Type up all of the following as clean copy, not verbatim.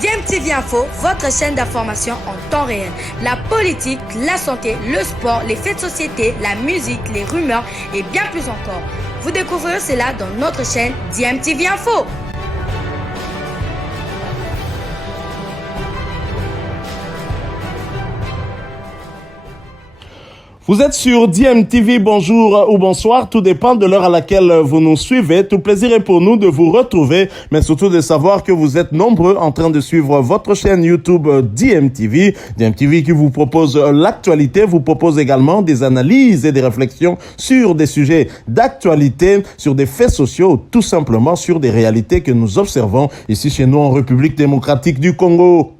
DMTV Info, votre chaîne d'information en temps réel. La politique, la santé, le sport, les faits de société, la musique, les rumeurs et bien plus encore. Vous découvrirez cela dans notre chaîne DMTV Info. Vous êtes sur DMTV, bonjour ou bonsoir, tout dépend de l'heure à laquelle vous nous suivez. Tout plaisir est pour nous de vous retrouver, mais surtout de savoir que vous êtes nombreux en train de suivre votre chaîne YouTube DMTV. DMTV qui vous propose l'actualité, vous propose également des analyses et des réflexions sur des sujets d'actualité, sur des faits sociaux, tout simplement sur des réalités que nous observons ici chez nous en République démocratique du Congo.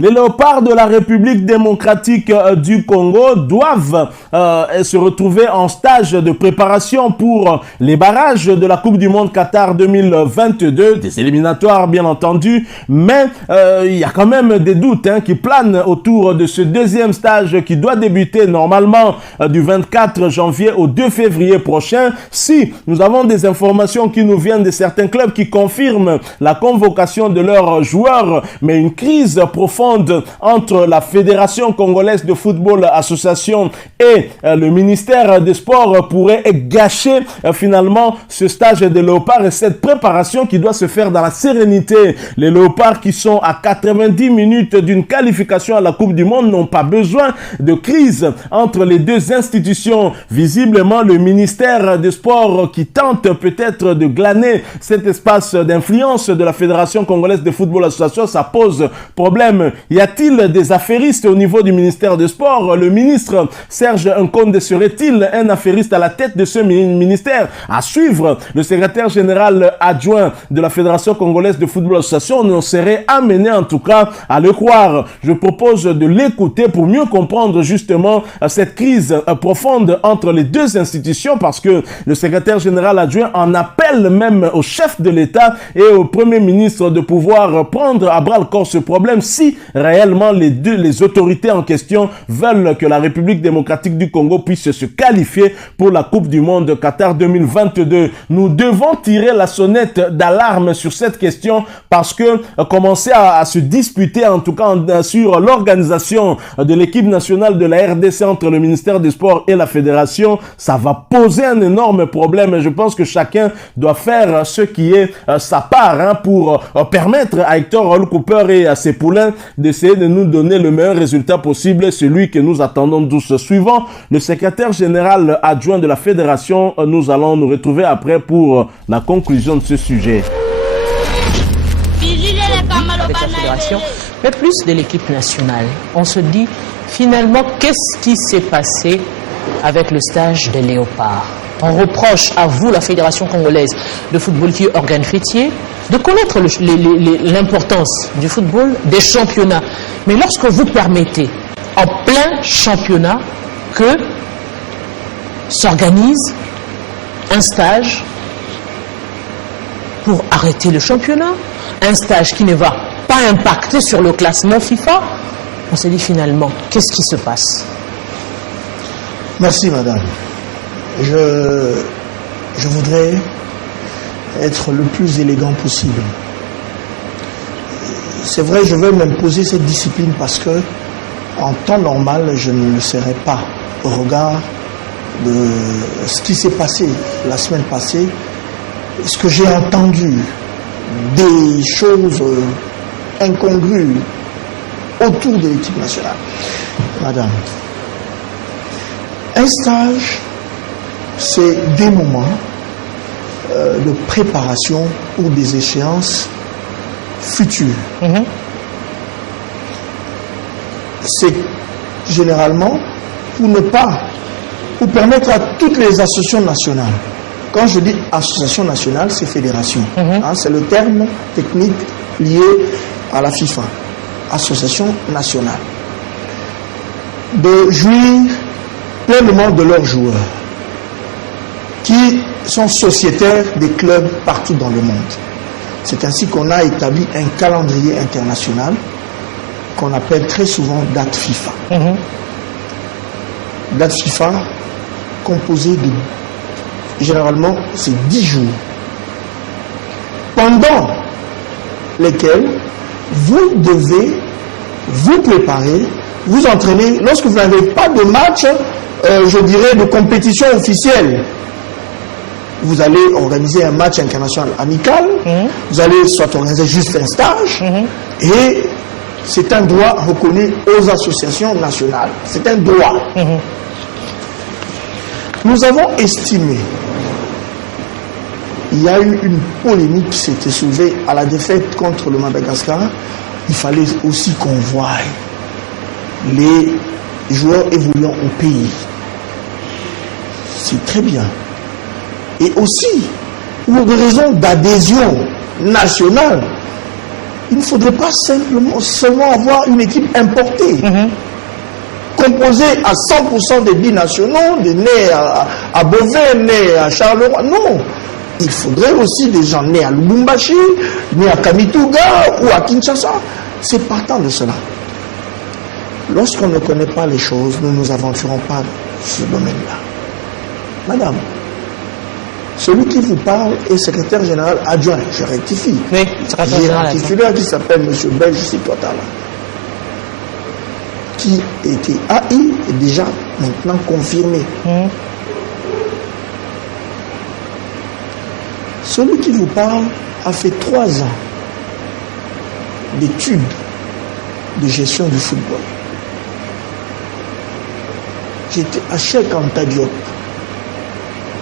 Les léopards de la République démocratique du Congo doivent se retrouver en stage de préparation pour les barrages de la Coupe du Monde Qatar 2022, des éliminatoires bien entendu, mais il y a quand même des doutes qui planent autour de ce deuxième stage qui doit débuter normalement du 24 janvier au 2 février prochain. Si nous avons des informations qui nous viennent de certains clubs qui confirment la convocation de leurs joueurs, mais une crise profonde entre la Fédération congolaise de football association et le ministère des Sports pourrait gâcher finalement ce stage des léopards et cette préparation qui doit se faire dans la sérénité. Les léopards qui sont à 90 minutes d'une qualification à la Coupe du Monde n'ont pas besoin de crise entre les deux institutions. Visiblement, le ministère des Sports qui tente peut-être de glaner cet espace d'influence de la Fédération congolaise de football association, ça pose problème. Y a-t-il des affairistes au niveau du ministère des Sports? Le ministre Serge Nkonde serait-il un affairiste à la tête de ce ministère? À suivre, le secrétaire général adjoint de la Fédération congolaise de football association nous serait amené en tout cas à le croire. Je propose de l'écouter pour mieux comprendre justement cette crise profonde entre les deux institutions parce que le secrétaire général adjoint en appelle même au chef de l'État et au premier ministre de pouvoir prendre à bras le corps ce problème si réellement les autorités en question veulent que la République démocratique du Congo puisse se qualifier pour la Coupe du Monde Qatar 2022. Nous devons tirer la sonnette d'alarme sur cette question parce que commencer à se disputer en tout cas sur l'organisation de l'équipe nationale de la RDC entre le ministère des Sports et la Fédération, ça va poser un énorme problème et je pense que chacun doit faire ce qui est sa part pour permettre à Hector Raoul Cooper et à ses poulains d'essayer de nous donner le meilleur résultat possible, celui que nous attendons tous. Suivant le secrétaire général adjoint de la Fédération, nous allons nous retrouver après pour la conclusion de ce sujet. Avec la Fédération, mais plus de l'équipe nationale. On se dit, finalement, qu'est-ce qui s'est passé avec le stage des léopards? On reproche à vous, la Fédération congolaise de football, qui est organe fêtier, de connaître l'importance du football, des championnats. Mais lorsque vous permettez, en plein championnat, que s'organise un stage pour arrêter le championnat, un stage qui ne va pas impacter sur le classement FIFA, on s'est dit finalement, qu'est-ce qui se passe? Merci madame. Je voudrais être le plus élégant possible. C'est vrai, je vais m'imposer cette discipline parce que en temps normal, je ne le serai pas au regard de ce qui s'est passé la semaine passée, ce que j'ai entendu, des choses incongrues autour de l'équipe nationale. Madame, un stage, c'est des moments de préparation pour des échéances futures. C'est généralement pour permettre à toutes les associations nationales. Quand je dis association nationale, c'est fédération. C'est le terme technique lié à la FIFA. Association nationale. De jouir pleinement de leurs joueurs qui sont sociétaires des clubs partout dans le monde. C'est ainsi qu'on a établi un calendrier international qu'on appelle très souvent date FIFA. Date FIFA composée de, généralement, c'est 10 jours. Pendant lesquels vous devez vous préparer, vous entraîner. Lorsque vous n'avez pas de match, je dirais, de compétition officielle, vous allez organiser un match international amical, vous allez soit organiser juste un stage, et c'est un droit reconnu aux associations nationales. C'est un droit. Nous avons estimé, il y a eu une polémique qui s'était soulevée à la défaite contre le Madagascar. Il fallait aussi qu'on voie les joueurs évoluant au pays. C'est très bien. Et aussi, pour des raisons d'adhésion nationale, il ne faudrait pas seulement avoir une équipe importée, composée à 100% des binationaux, des nés à Beauvais, nés à Charleroi. Non, il faudrait aussi des gens nés à Lubumbashi, nés à Kamituga ou à Kinshasa. C'est partant de cela. Lorsqu'on ne connaît pas les choses, nous ne nous aventurons pas dans ce domaine-là. Madame, celui qui vous parle est secrétaire général adjoint, je rectifie. Oui, secrétaire général. Un titulaire qui s'appelle M. Belge Sitouatala, qui était AI est déjà maintenant confirmé. Celui qui vous parle a fait 3 ans d'études de gestion du football. J'étais à Cheikh Anta Diop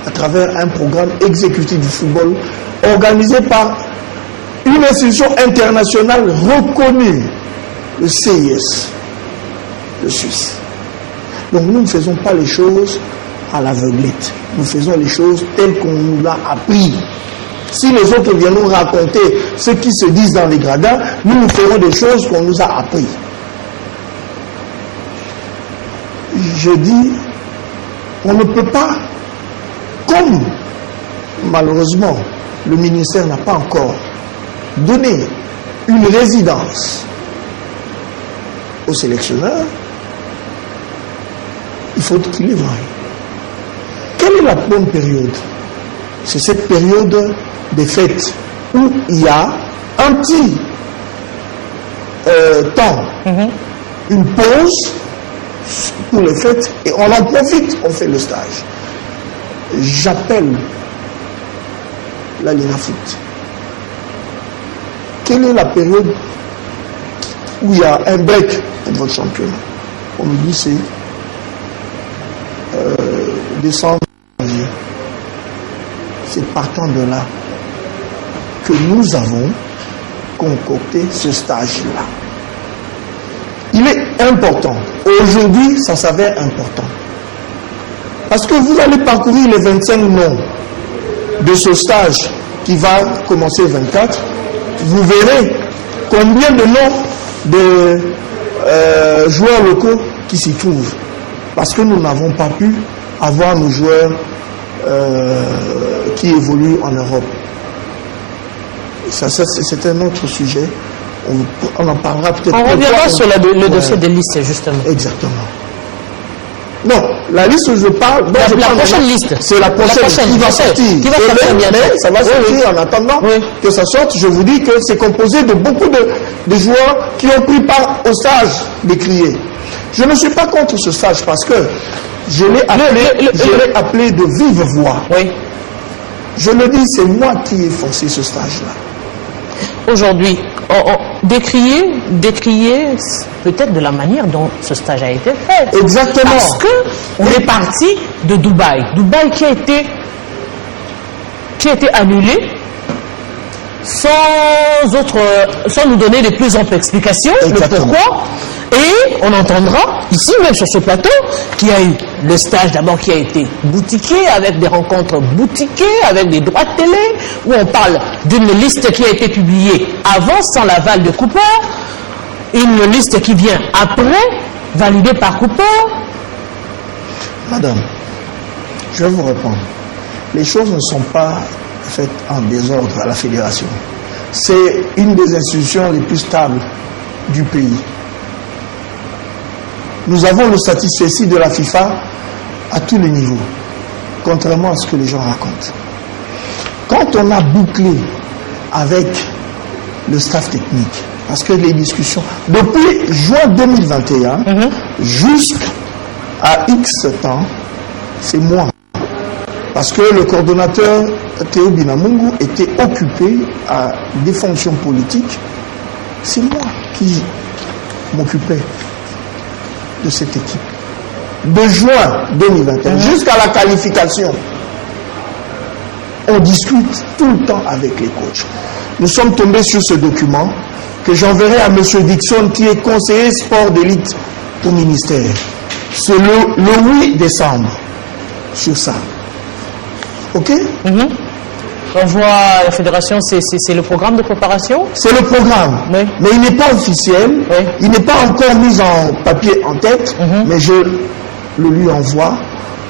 à travers un programme exécutif du football organisé par une institution internationale reconnue, le CIS, le Suisse. Donc nous ne faisons pas les choses à l'aveuglette. Nous faisons les choses telles qu'on nous l'a appris. Si les autres viennent nous raconter ce qui se dit dans les gradins, nous ferons des choses qu'on nous a appris. Je dis, on ne peut pas, comme malheureusement le ministère n'a pas encore donné une résidence aux sélectionneurs, il faut qu'il les voie. Quelle est la bonne période? C'est cette période des fêtes où il y a un petit temps, une pause pour les fêtes et on en profite, on fait le stage. J'appelle la Linafoot. Quelle est la période où il y a un break de votre championnat? On me dit c'est décembre, janvier. C'est partant de là que nous avons concocté ce stage-là. Il est important. Aujourd'hui, ça s'avère important. Parce que vous allez parcourir les 25 noms de ce stage qui va commencer le 24. Vous verrez combien de noms de joueurs locaux qui s'y trouvent. Parce que nous n'avons pas pu avoir nos joueurs qui évoluent en Europe. Ça c'est un autre sujet. On en parlera peut-être. On reviendra sur le dossier des listes, justement. Exactement. Non, la liste où je parle, la prochaine liste. C'est la prochaine qui va sortir. Mais ça va sortir en attendant que ça sorte. Je vous dis que c'est composé de beaucoup de joueurs qui ont pris part au stage décrié. Je ne suis pas contre ce stage parce que je l'ai appelé de vive voix. Oui. Je le dis, c'est moi qui ai forcé ce stage-là. Aujourd'hui, décrier peut-être de la manière dont ce stage a été fait. Exactement. Parce que on est parti de Dubaï. Dubaï qui a été annulé sans nous donner de plus amples explications. Exactement. Le pourquoi. Et on entendra ici même sur ce plateau qu'il y a eu le stage d'abord qui a été boutiqué, avec des rencontres boutiquées, avec des droits de télé, où on parle d'une liste qui a été publiée avant sans l'aval de Cooper, une liste qui vient après, validée par Cooper. Madame, je vais vous répondre. Les choses ne sont pas faites en désordre à la fédération. C'est une des institutions les plus stables du pays. Nous avons le satisfait de la FIFA à tous les niveaux, contrairement à ce que les gens racontent. Quand on a bouclé avec le staff technique. Parce que les discussions, depuis juin 2021, jusqu'à X temps, c'est moi. Parce que le coordonnateur Théo Binamungu était occupé à des fonctions politiques. C'est moi qui m'occupais de cette équipe. De juin 2021 jusqu'à la qualification, on discute tout le temps avec les coachs. Nous sommes tombés sur ce document que j'enverrai à M. Dixon, qui est conseiller sport d'élite au ministère. C'est le 8 décembre sur ça. Ok? On voit à la fédération, c'est le programme de préparation? C'est le programme, oui. Mais il n'est pas officiel, oui. Il n'est pas encore mis en papier en tête, mais je le lui envoie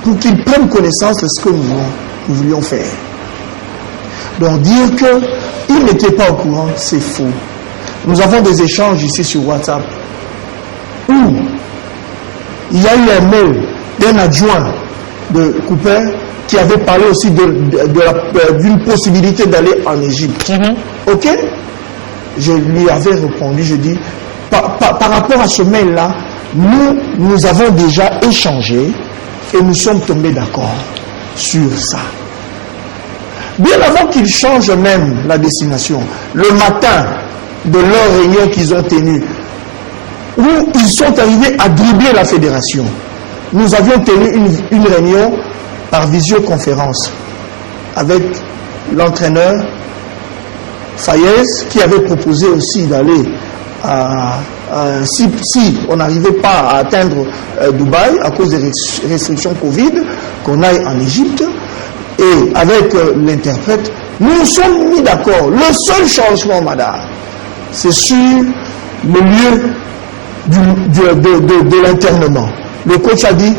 pour qu'il prenne connaissance de ce que nous voulions faire. Donc dire qu'il n'était pas au courant, c'est faux. Nous avons des échanges ici sur WhatsApp où il y a eu un mail d'un adjoint de Cooper qui avait parlé aussi d'une possibilité d'aller en Égypte. Ok? Je lui avais répondu, je dis, par rapport à ce mail-là, nous avons déjà échangé et nous sommes tombés d'accord sur ça. Bien avant qu'ils changent même la destination, le matin de leur réunion qu'ils ont tenue, où ils sont arrivés à dribbler la fédération, nous avions tenu une réunion par visioconférence avec l'entraîneur Fayez, qui avait proposé aussi d'aller si on n'arrivait pas à atteindre Dubaï à cause des restrictions Covid, qu'on aille en Égypte. Et avec l'interprète, nous nous sommes mis d'accord. Le seul changement, madame, c'est sur le lieu de l'internement. Le coach a dit,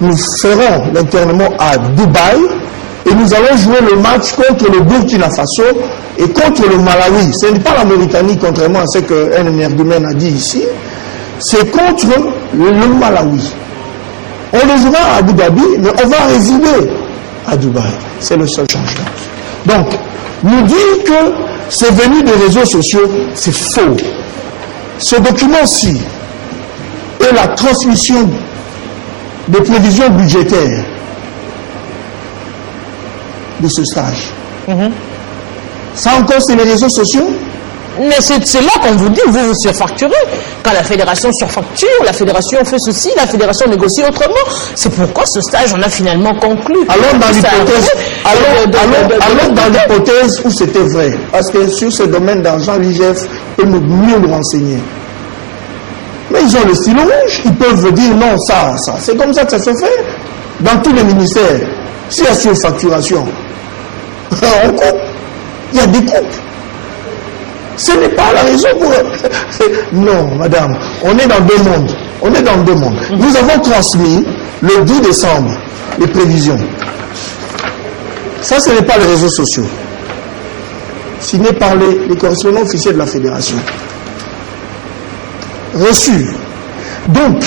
nous ferons l'internement à Dubaï et nous allons jouer le match contre le Burkina Faso et contre le Malawi. Ce n'est pas la Mauritanie, contrairement à ce qu'un énergumène a dit ici. C'est contre le Malawi. On le jouera à Abu Dhabi, mais on va résider à Dubaï. C'est le seul changement. Donc, nous dire que c'est venu des réseaux sociaux, c'est faux. Ce document-ci est la transmission des prévisions budgétaires de ce stage. Ça encore, c'est les réseaux sociaux. Mais c'est là qu'on vous dit, vous surfacturez. Quand la fédération surfacture, la fédération fait ceci, la fédération négocie autrement. C'est pourquoi ce stage, on a finalement conclu. Allons dans l'hypothèse où c'était vrai. Parce que sur ce domaine d'argent, l'IGF peut mieux nous renseigner. Mais ils ont le stylo rouge. Ils peuvent dire non, ça. C'est comme ça que ça se fait. Dans tous les ministères, s'il y a surfacturation, on coupe. Il y a des coupes. Ce n'est pas la raison pour... Non, madame, on est dans deux mondes. On est dans deux mondes. Nous avons transmis le 10 décembre les prévisions. Ça, ce n'est pas les réseaux sociaux. Signé par les correspondants officiels de la fédération. Reçu. Donc,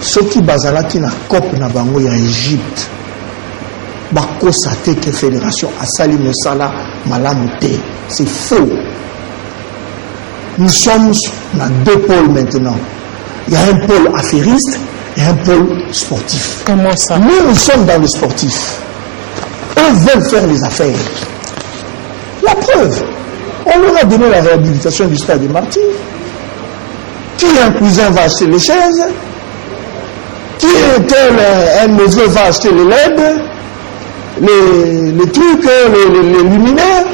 ce qui bazalaki na COP na bango ya Égypte, bakosa te que fédération asali mosala malamu te. C'est faux. Nous sommes dans deux pôles maintenant. Il y a un pôle affairiste et un pôle sportif. Comment ça? Nous sommes dans le sportif. Eux veulent faire les affaires. La preuve, on leur a donné la réhabilitation du stade des Martyrs. Qui un cousin va acheter les chaises? Qui un neveu va acheter les LED? Les trucs, les luminaires,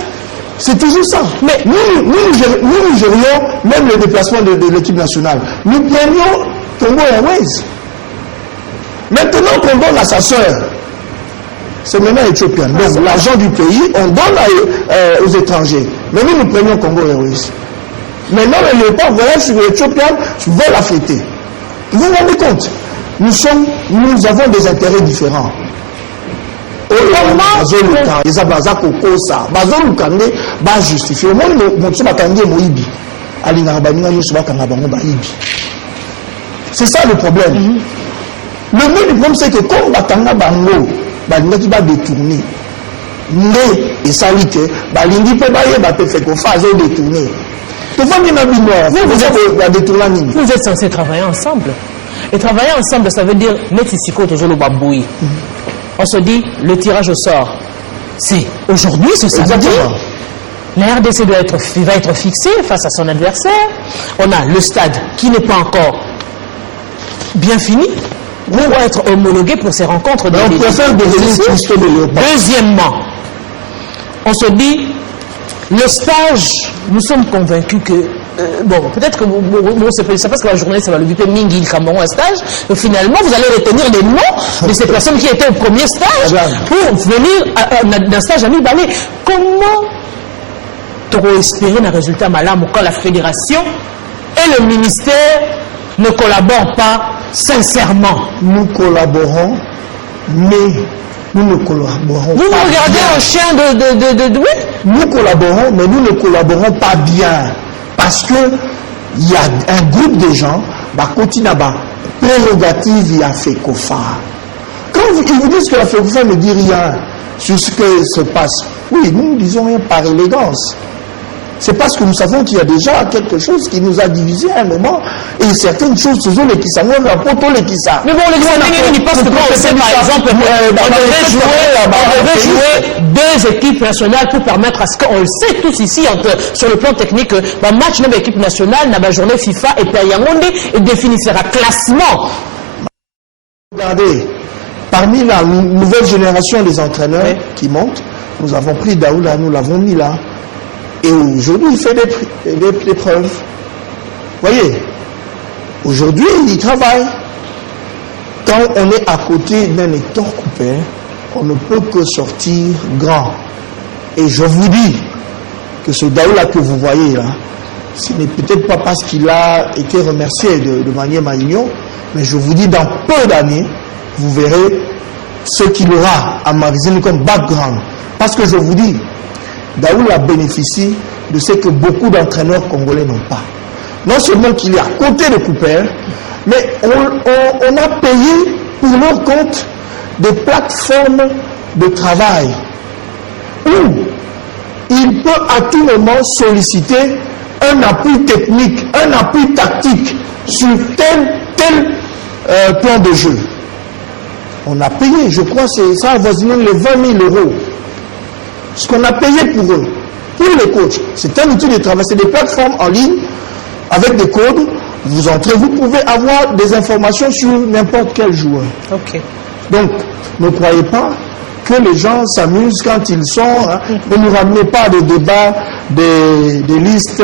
c'est toujours ça. Mais nous gérions même le déplacement de l'équipe nationale. Nous prenions Congo Airways. Maintenant qu'on donne à sa soeur, c'est maintenant éthiopienne. Donc l'argent du pays, on donne aux étrangers. Mais nous prenions Congo Airways. Maintenant, les pas voyagent sur l'Éthiopienne, veulent la fêter. Vous vous rendez compte? Nous avons des intérêts différents. Justifier. C'est ça le problème. Le problème, c'est que comme Batanga Bango, qui va détourner, mais ça lui que balingi peut bailler ba peut faire qu'on fasse détourner. Vous êtes censés travailler ensemble. Et travailler ensemble, ça veut dire mettre ici toujours le babouille. On se dit, le tirage au sort, c'est aujourd'hui, ce samedi. La RDC va être fixée face à son adversaire. On a le stade qui n'est pas encore bien fini. On va être homologué pour ces rencontres. Deuxièmement, on se dit, le stage, nous sommes convaincus que, bon, peut-être que c'est parce que la journée, ça va le buter Mingi, Cameroun à stage, mais finalement, vous allez retenir les noms de ces personnes qui étaient au premier stage pour venir d'un stage à Mibalé. Comment trop espérer un résultat malade quand la fédération et le ministère ne collaborent pas sincèrement? Nous collaborons, mais nous ne collaborons pas. Vous regardez un chien de oui? Nous collaborons, mais nous ne collaborons pas bien. Parce que il y a un groupe de gens, prérogative, il y a FECOFA. Quand ils vous disent que la FECOFA ne dit rien sur ce qui se passe, oui, nous ne disons rien par élégance. C'est parce que nous savons qu'il y a déjà quelque chose qui nous a divisés à un moment et certaines choses se sont les qui savent, on a poto les qui savent. Mais bon, les gens parce que on sait par exemple, on devait jouer deux équipes nationales pour permettre à ce qu'on le sait tous ici sur le plan technique, le match de l'équipe nationale, la journée FIFA et puis Yaoundé et définira classement. Regardez, parmi la nouvelle génération des entraîneurs qui montent, nous avons pris Daoula, nous l'avons mis là. Et aujourd'hui, il fait des preuves. Voyez, aujourd'hui, il travaille. Quand on est à côté d'un Hector Cooper, on ne peut que sortir grand. Et je vous dis que ce Daoula que vous voyez là, ce n'est peut-être pas parce qu'il a été remercié de manière Malignon, mais je vous dis, dans peu d'années, vous verrez ce qu'il aura à magasiner comme background. Parce que je vous dis, Daoula bénéficie de ce que beaucoup d'entraîneurs congolais n'ont pas. Non seulement qu'il est à côté de Cooper, mais on a payé pour leur compte des plateformes de travail où il peut à tout moment solliciter un appui technique, un appui tactique sur tel plan de jeu. On a payé, je crois, ça avoisinant les 20 000 €. Ce qu'on a payé pour eux, pour les coachs, c'est un outil de travail, c'est des plateformes en ligne avec des codes. Vous entrez, vous pouvez avoir des informations sur n'importe quel joueur. Ok. Donc, ne croyez pas que les gens s'amusent quand ils sont. Hein, ne nous ramenez pas des débats, des listes,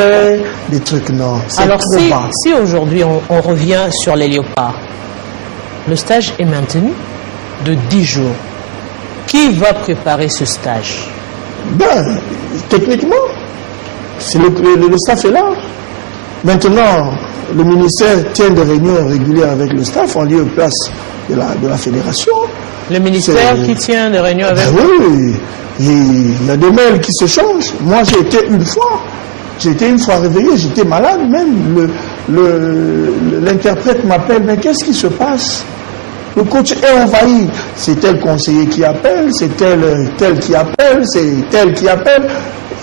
des trucs. Non. Alors, si aujourd'hui on revient sur les léopards, le stage est maintenu de 10 jours. Qui va préparer ce stage? Ben, techniquement, le staff est là. Maintenant, le ministère tient des réunions régulières avec le staff en lieu et place de la fédération. Le ministère qui tient des réunions avec... Oui, il y a des mails qui se changent. Moi, j'ai été une fois réveillé, j'étais malade même. L'interprète m'appelle, mais qu'est-ce qui se passe? Le coach est envahi. C'est tel conseiller qui appelle, c'est tel qui appelle, c'est tel qui appelle.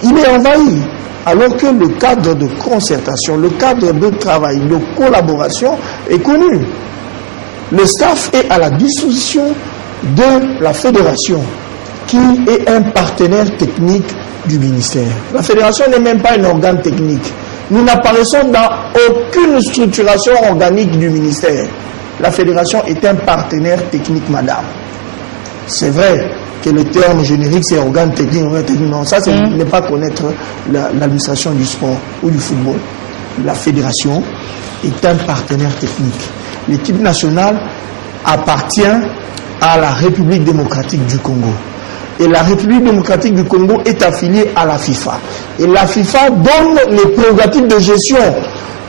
Il est envahi. Alors que le cadre de concertation, le cadre de travail, de collaboration est connu. Le staff est à la disposition de la fédération, qui est un partenaire technique du ministère. La fédération n'est même pas un organe technique. Nous n'apparaissons dans aucune structuration organique du ministère. La fédération est un partenaire technique, madame. C'est vrai que le terme générique, c'est organe technique. Non, ça, c'est ne pas connaître l'administration du sport ou du football. La fédération est un partenaire technique. L'équipe nationale appartient à la République démocratique du Congo. Et la République démocratique du Congo est affiliée à la FIFA. Et la FIFA donne les prérogatives de gestion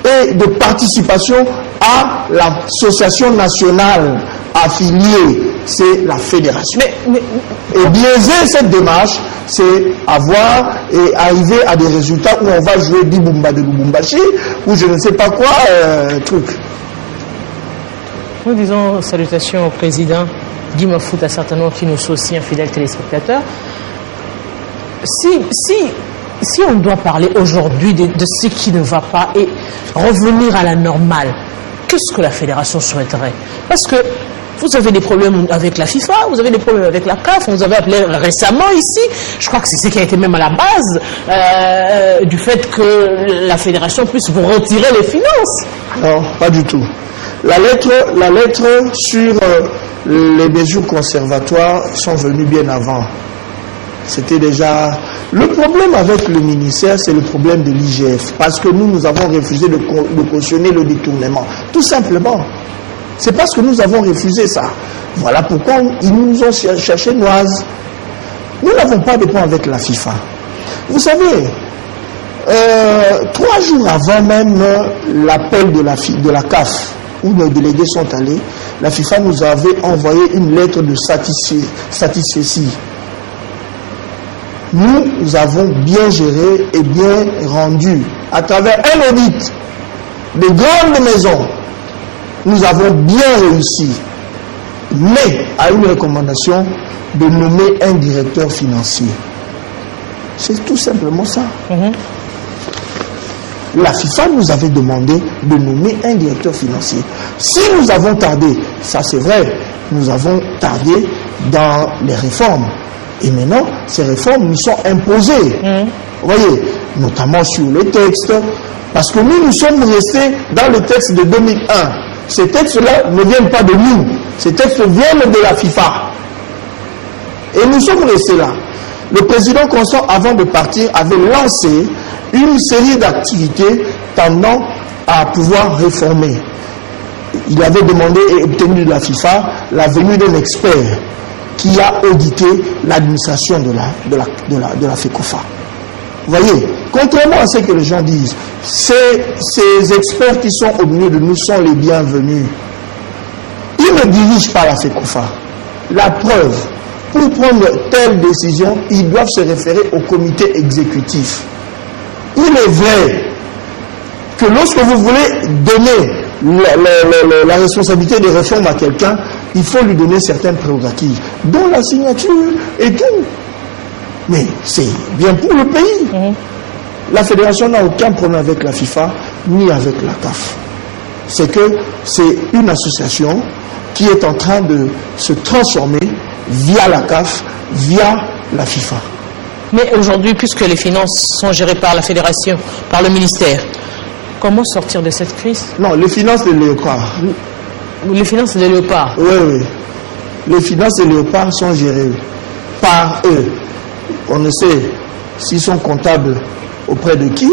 et de participation à l'association nationale affiliée, c'est la fédération. Et biaiser cette démarche, c'est avoir et arriver à des résultats où on va jouer Dibumba de Lubumbashi ou je ne sais pas quoi, truc. Nous disons salutations au président Guy Mafout, à certainement qui nous sont aussi un fidèle téléspectateur. si on doit parler aujourd'hui de ce qui ne va pas et revenir à la normale, qu'est-ce que la fédération souhaiterait? Parce que vous avez des problèmes avec la FIFA, vous avez des problèmes avec la CAF, on vous avait appelé récemment ici, je crois que c'est ce qui a été même à la base du fait que la fédération puisse vous retirer les finances. Non, pas du tout. La lettre sur les mesures conservatoires sont venues bien avant. C'était déjà... Le problème avec le ministère, c'est le problème de l'IGF. Parce que nous avons refusé de cautionner le détournement. Tout simplement. C'est parce que nous avons refusé ça. Voilà pourquoi ils nous ont cherché noise. Nous n'avons pas de point avec la FIFA. Vous savez, 3 jours avant même l'appel de la CAF, où nos délégués sont allés, la FIFA nous avait envoyé une lettre de satisfecit. Nous avons bien géré et bien rendu à travers un audit de grandes maisons. Nous avons bien réussi, mais à une recommandation de nommer un directeur financier. C'est tout simplement ça. La FIFA nous avait demandé de nommer un directeur financier. Si nous avons tardé, ça c'est vrai, nous avons tardé dans les réformes. Et maintenant, ces réformes nous sont imposées. Vous voyez, notamment sur les textes, parce que nous sommes restés dans le texte de 2001. Ces textes-là ne viennent pas de nous. Ces textes viennent de la FIFA. Et nous sommes restés là. Le président Constant, avant de partir, avait lancé une série d'activités tendant à pouvoir réformer. Il avait demandé et obtenu de la FIFA la venue d'un expert qui a audité l'administration de la FECOFA. Vous voyez, contrairement à ce que les gens disent, ces experts qui sont au milieu de nous sont les bienvenus. Ils ne dirigent pas la FECOFA. La preuve, pour prendre telle décision, ils doivent se référer au comité exécutif. Il est vrai que lorsque vous voulez donner la responsabilité de réforme à quelqu'un, il faut lui donner certaines prérogatives, dont la signature et tout. Mais c'est bien pour le pays. La fédération n'a aucun problème avec la FIFA, ni avec la CAF. C'est que c'est une association qui est en train de se transformer via la CAF, via la FIFA. Mais aujourd'hui, puisque les finances sont gérées par la fédération, par le ministère, comment sortir de cette crise? Non, les finances de Léopard. Les finances de Léopard? Oui. Les finances de Léopard sont gérées par eux. On ne sait s'ils sont comptables auprès de qui.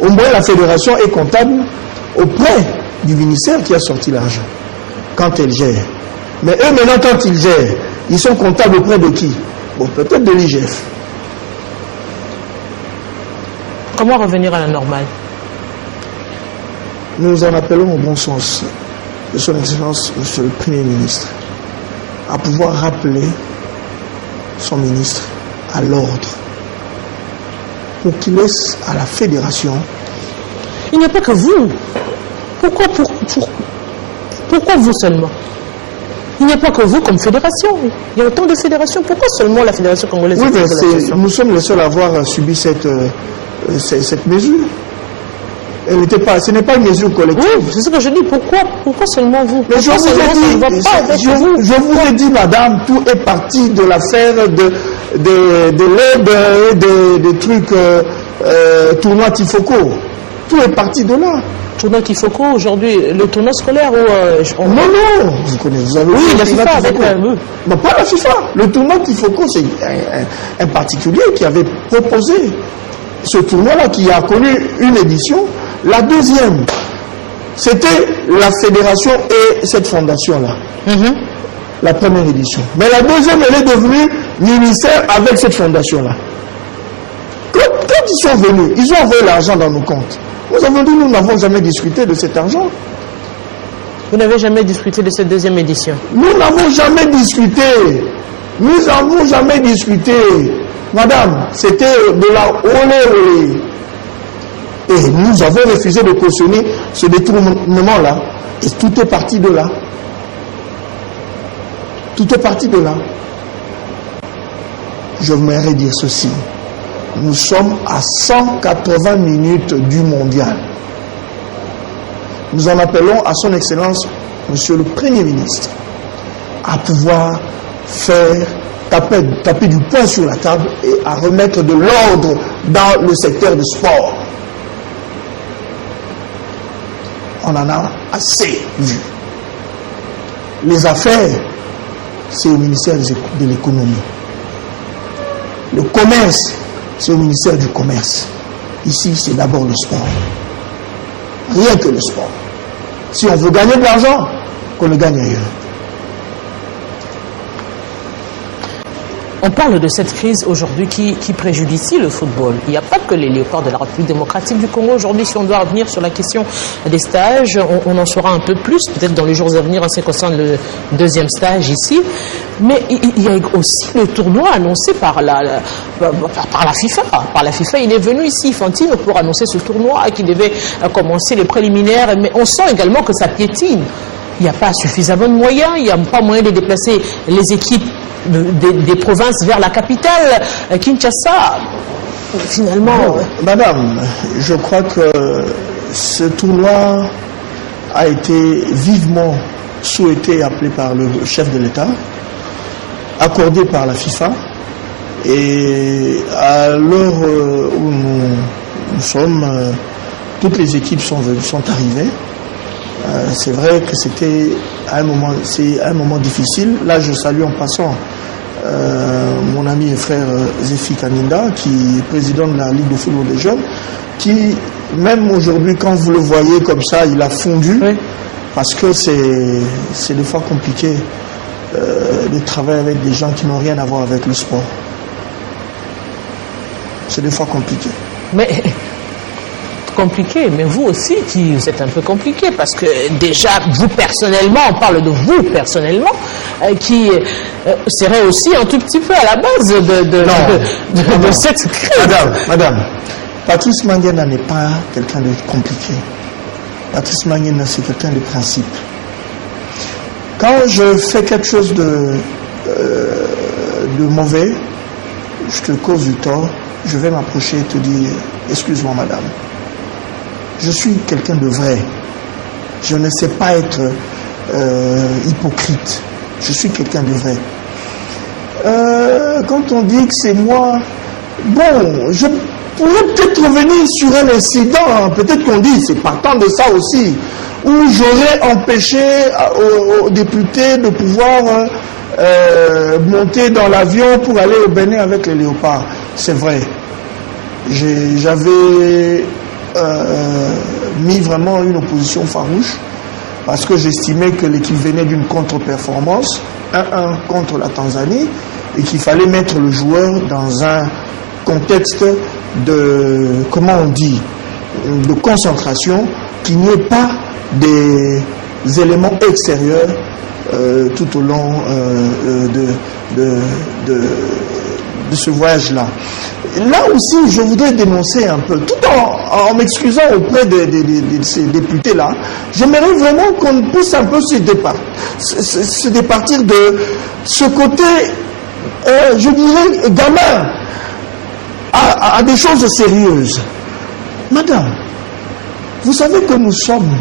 Au moins, la fédération est comptable auprès du ministère qui a sorti l'argent quand elle gère. Mais eux, maintenant, quand ils gèrent, ils sont comptables auprès de qui? Bon, peut-être de l'IGF. Comment revenir à la normale? Nous en appelons au bon sens de son Excellence, Monsieur le Premier ministre, à pouvoir rappeler son ministre à l'ordre pour qu'il laisse à la fédération. Il n'y a pas que vous. Pourquoi vous seulement? Il n'y a pas que vous comme fédération. Il y a autant de fédérations. Pourquoi seulement la fédération congolaise? Oui, mais nous sommes les seuls à avoir subi cette mesure. Elle n'était pas, ce n'est pas une mesure collective. Oui, c'est ce que je dis. Pourquoi seulement vous? Mais je vous ai dit, madame, tout est parti de l'affaire de l'aide et des trucs tournoi Tifoko. Tout est parti de là. Tournoi Tifoko, aujourd'hui, le tournoi scolaire où... Non, vous connaissez, vous avez la FIFA avec non, pas la FIFA. Le tournoi Tifoko, c'est un particulier qui avait proposé ce tournoi-là, qui a connu une édition. La deuxième, c'était la fédération et cette fondation-là. La première édition. Mais la deuxième, elle est devenue ministère avec cette fondation-là. Quand ils sont venus, ils ont envoyé l'argent dans nos comptes. Nous avons dit, nous n'avons jamais discuté de cet argent. Vous n'avez jamais discuté de cette deuxième édition? Nous n'avons jamais discuté. Nous n'avons jamais discuté. Madame, c'était de la olé. Et nous avons refusé de cautionner ce détournement-là. Et tout est parti de là. Tout est parti de là. je voudrais dire ceci. Nous sommes à 180 minutes du mondial. Nous en appelons à son Excellence, Monsieur le Premier ministre, à pouvoir taper du poing sur la table et à remettre de l'ordre dans le secteur du sport. On en a assez vu. Les affaires, c'est au ministère de l'économie. Le commerce, c'est au ministère du commerce. Ici, c'est d'abord le sport. Rien que le sport. Si on veut gagner de l'argent, qu'on le gagne ailleurs. On parle de cette crise aujourd'hui qui préjudicie le football. Il n'y a pas que les léopards de la République démocratique du Congo. Aujourd'hui, si on doit revenir sur la question des stages, on en saura un peu plus, peut-être dans les jours à venir en ce qui concerne le deuxième stage ici. Mais il y a aussi le tournoi annoncé par la FIFA. Par la FIFA, il est venu ici, Fantine, pour annoncer ce tournoi qui devait commencer les préliminaires. Mais on sent également que ça piétine. Il n'y a pas suffisamment de moyens, il n'y a pas moyen de déplacer les équipes des provinces vers la capitale, Kinshasa. Finalement... Madame, je crois que ce tournoi a été vivement souhaité et appelé par le chef de l'État, accordé par la FIFA, et à l'heure où nous sommes, toutes les équipes sont arrivées. C'est vrai que c'était un moment difficile. Là, je salue en passant mon ami et frère Zéfi Kaninda, qui est président de la Ligue de football des jeunes, qui, même aujourd'hui, quand vous le voyez comme ça, il a fondu, oui. Parce que c'est des fois compliqué de travailler avec des gens qui n'ont rien à voir avec le sport. C'est des fois compliqué. Mais... compliqué, mais vous aussi vous êtes un peu compliqué, parce que déjà vous personnellement, on parle de vous personnellement, qui serait aussi un tout petit peu à la base de cette crise. Madame, Patrice Mangena n'est pas quelqu'un de compliqué. Patrice Mangena, c'est quelqu'un de principe. Quand je fais quelque chose de mauvais, je te cause du tort, je vais m'approcher et te dire, excuse-moi madame, je suis quelqu'un de vrai. Je ne sais pas être hypocrite. Je suis quelqu'un de vrai. Quand on dit que c'est moi, bon, je pourrais peut-être revenir sur un incident. Peut-être qu'on dit, c'est partant de ça aussi, où j'aurais empêché aux députés de pouvoir monter dans l'avion pour aller au Bénin avec les léopards. C'est vrai. J'avais mis vraiment une opposition farouche parce que j'estimais que l'équipe venait d'une contre-performance 1-1 contre la Tanzanie et qu'il fallait mettre le joueur dans un contexte de, comment on dit, de concentration, qu'il n'y ait pas des éléments extérieurs tout au long de ce voyage-là. Là aussi, je voudrais dénoncer un peu, tout en m'excusant auprès de ces députés-là, j'aimerais vraiment qu'on puisse un peu se départir de ce côté, je dirais, gamin, à des choses sérieuses. Madame, vous savez que nous sommes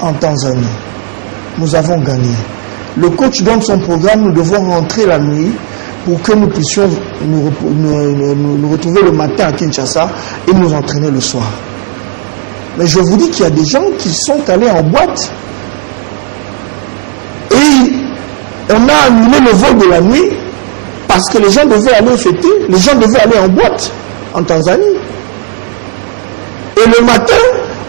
en Tanzanie. Nous avons gagné. Le coach donne son programme, nous devons rentrer la nuit pour que nous puissions nous retrouver le matin à Kinshasa et nous entraîner le soir. Mais je vous dis qu'il y a des gens qui sont allés en boîte et on a annulé le vol de la nuit parce que les gens devaient aller fêter, les gens devaient aller en boîte en Tanzanie. Et le matin,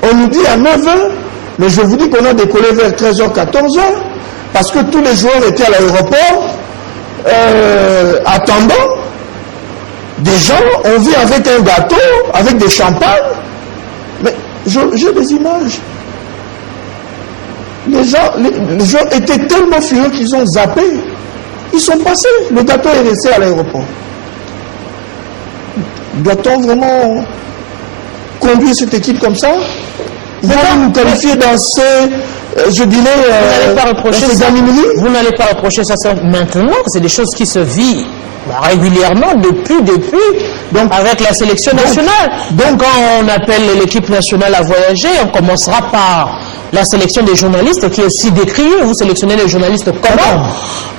on nous dit à 9h, mais je vous dis qu'on a décollé vers 13h, 14h, parce que tous les joueurs étaient à l'aéroport, attendant. Des gens, on vit avec un gâteau, avec des champagnes. Mais j'ai des images. Les gens étaient tellement furieux qu'ils ont zappé. Ils sont passés. Le gâteau est resté à l'aéroport. Doit-on vraiment conduire cette équipe comme ça? Ils vont nous qualifier dans ces, je dirais, vous n'allez pas reprocher ça maintenant, c'est des choses qui se vivent régulièrement depuis, donc, avec la sélection nationale. Donc quand on appelle l'équipe nationale à voyager, on commencera par la sélection des journalistes qui est aussi décriée. Vous sélectionnez les journalistes comment?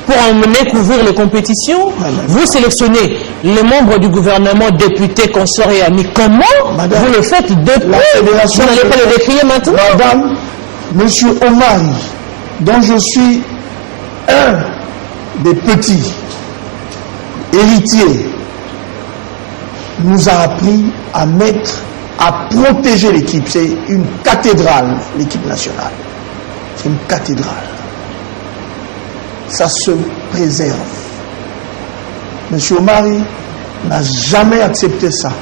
Pour emmener couvrir les compétitions. Vous sélectionnez les membres du gouvernement, députés, consorts et amis comment? Madame, vous le faites depuis. La fédération, vous n'allez pas le décrire maintenant? Madame, Monsieur Omari, dont je suis un des petits héritiers, nous a appris à protéger l'équipe. C'est une cathédrale, l'équipe nationale. C'est une cathédrale. Ça se préserve. Monsieur Omari n'a jamais accepté ça.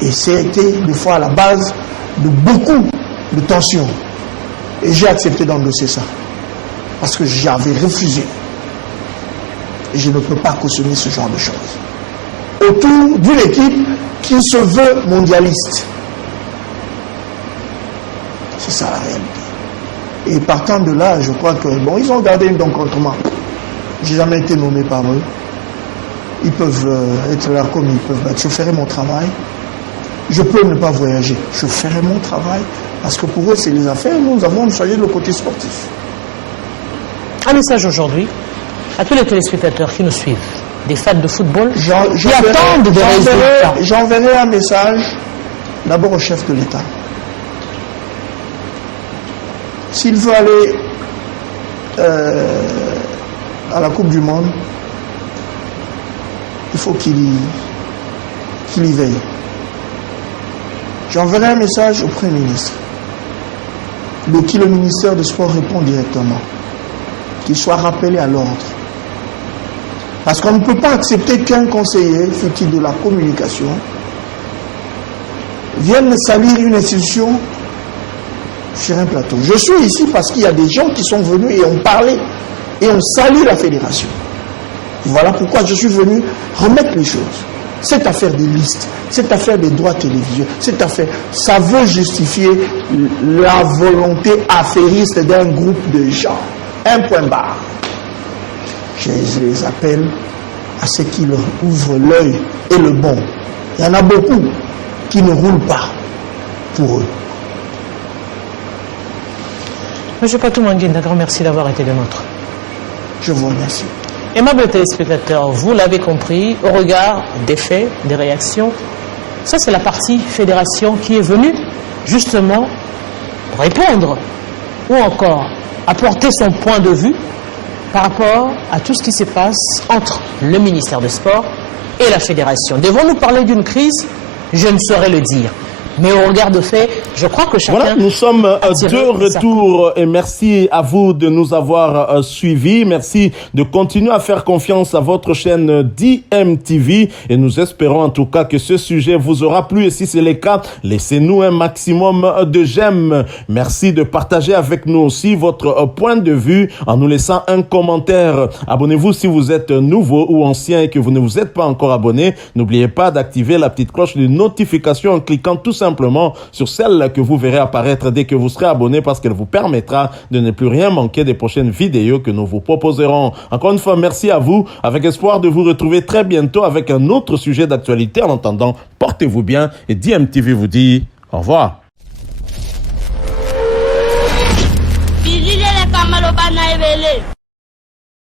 Et c'était des fois à la base de beaucoup de tensions. Et j'ai accepté d'endosser ça. Parce que j'avais refusé. Et je ne peux pas cautionner ce genre de choses. Autour d'une équipe qui se veut mondialiste. C'est ça la réalité. Et partant de là, je crois que, bon, ils ont gardé une rencontrement. Je n'ai jamais été nommé par eux. Ils peuvent être là comme ils peuvent être. Je ferai mon travail. Je peux ne pas voyager. Je ferai mon travail. Parce que pour eux, c'est les affaires. Nous avons choisi le côté sportif. Un message aujourd'hui à tous les téléspectateurs qui nous suivent, des fans de football qui attendent des résultats. J'enverrai un message d'abord au chef de l'État. S'il veut aller à la Coupe du Monde, il faut qu'il y veille. J'enverrai un message au Premier ministre, de qui le ministère des Sports répond directement, qu'il soit rappelé à l'ordre. Parce qu'on ne peut pas accepter qu'un conseiller, fut-il de la communication, vienne salir une institution sur un plateau. Je suis ici parce qu'il y a des gens qui sont venus et ont parlé et ont sali la fédération. Voilà pourquoi je suis venu remettre les choses. Cette affaire des listes, cette affaire des droits télévisuels, cette affaire, ça veut justifier la volonté affairiste d'un groupe de gens. Un point barre. Je les appelle à ce qu'ils ouvrent l'œil et le bon. Il y en a beaucoup qui ne roulent pas pour eux. Monsieur Patou Manguine, un grand merci d'avoir été le nôtre. Je vous remercie. Aimables téléspectateurs, vous l'avez compris, au regard des faits, des réactions, ça c'est la partie fédération qui est venue justement répondre ou encore apporter son point de vue par rapport à tout ce qui se passe entre le ministère des Sports et la fédération. Devons-nous parler d'une crise? Je ne saurais le dire. Mais au regard de fait, je crois que chacun... Voilà, nous sommes de retour et merci à vous de nous avoir suivis. Merci de continuer à faire confiance à votre chaîne DMTV et nous espérons en tout cas que ce sujet vous aura plu et si c'est le cas, laissez-nous un maximum de j'aime. Merci de partager avec nous aussi votre point de vue en nous laissant un commentaire. Abonnez-vous si vous êtes nouveau ou ancien et que vous ne vous êtes pas encore abonné. N'oubliez pas d'activer la petite cloche de notification en cliquant tout simplement sur celle que vous verrez apparaître dès que vous serez abonné parce qu'elle vous permettra de ne plus rien manquer des prochaines vidéos que nous vous proposerons. Encore une fois, merci à vous, avec espoir de vous retrouver très bientôt avec un autre sujet d'actualité. En attendant, portez-vous bien et DMTV vous dit au revoir.